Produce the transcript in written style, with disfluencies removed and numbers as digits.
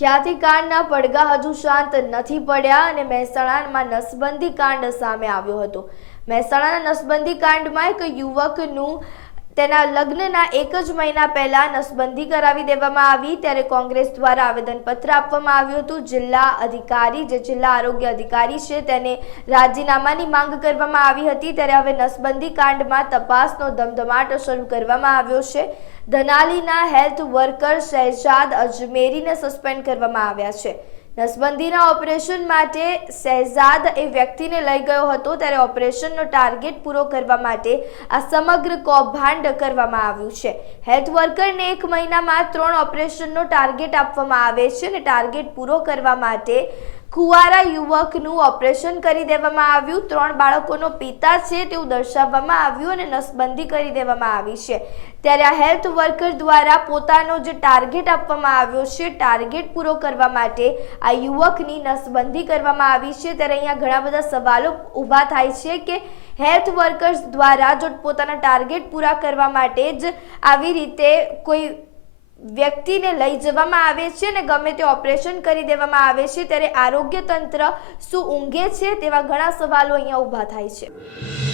ખ્યાતિ કાંડના પડઘા હજુ શાંત નથી પડ્યા અને મહેસાણામાં નસબંધી કાંડ સામે આવ્યો હતો। મહેસાણાના નસબંધી કાંડમાં એક યુવકનું તેના લગ્નના એક જ મહિના પહેલા નસબંધી કરાવી દેવામાં આવી, ત્યારે કોંગ્રેસ દ્વારા આવેદનપત્ર આપવામાં આવ્યું હતું। જિલ્લા અધિકારી જે જિલ્લા આરોગ્ય અધિકારી છે તેને રાજીનામાની માંગ કરવામાં આવી હતી, ત્યારે હવે નસબંધી કાંડમાં તપાસનો ધમધમાટ શરૂ કરવામાં આવ્યો છે। ધનાલીના હેલ્થ વર્કર શહેજાદ અજમેરીને સસ્પેન્ડ કરવામાં આવ્યા છે। નસબંધીના ઓપરેશન માટે શહેજાદ એ વ્યક્તિને લઈ ગયો હતો, ત્યારે ઓપરેશનનો ટાર્ગેટ પૂરો કરવા માટે આ સમગ્ર કૌભાંડ કરવામાં આવ્યું છે। હેલ્થ વર્કરને એક મહિનામાં 3 ઓપરેશનનો ટાર્ગેટ આપવામાં આવે છે અને ટાર્ગેટ પૂરો કરવા માટે કુંવારા યુવકનું ઓપરેશન કરી દેવામાં આવ્યું। 3 બાળકોનો પિતા છે તેવું દર્શાવવામાં આવ્યું અને નસબંધી કરી દેવામાં આવી છે। ત્યારે આ હેલ્થ વર્કર દ્વારા પોતાનો જે ટાર્ગેટ આપવામાં આવ્યો છે ટાર્ગેટ પૂરો કરવા માટે આ યુવકની નસબંધી કરવામાં આવી છે। ત્યારે અહીંયા ઘણા બધા સવાલો ઊભા થાય છે કે હેલ્થ વર્કર્સ દ્વારા જો પોતાના ટાર્ગેટ પૂરા કરવા માટે જ આવી રીતે કોઈ વ્યક્તિને લઈ જવામાં આવે છે અને ગમે તે ઓપરેશન કરી દેવામાં આવે છે, ત્યારે આરોગ્ય તંત્ર શું ઊંઘે છે તેવા ઘણા સવાલો અહીંયા ઊભા થાય છે।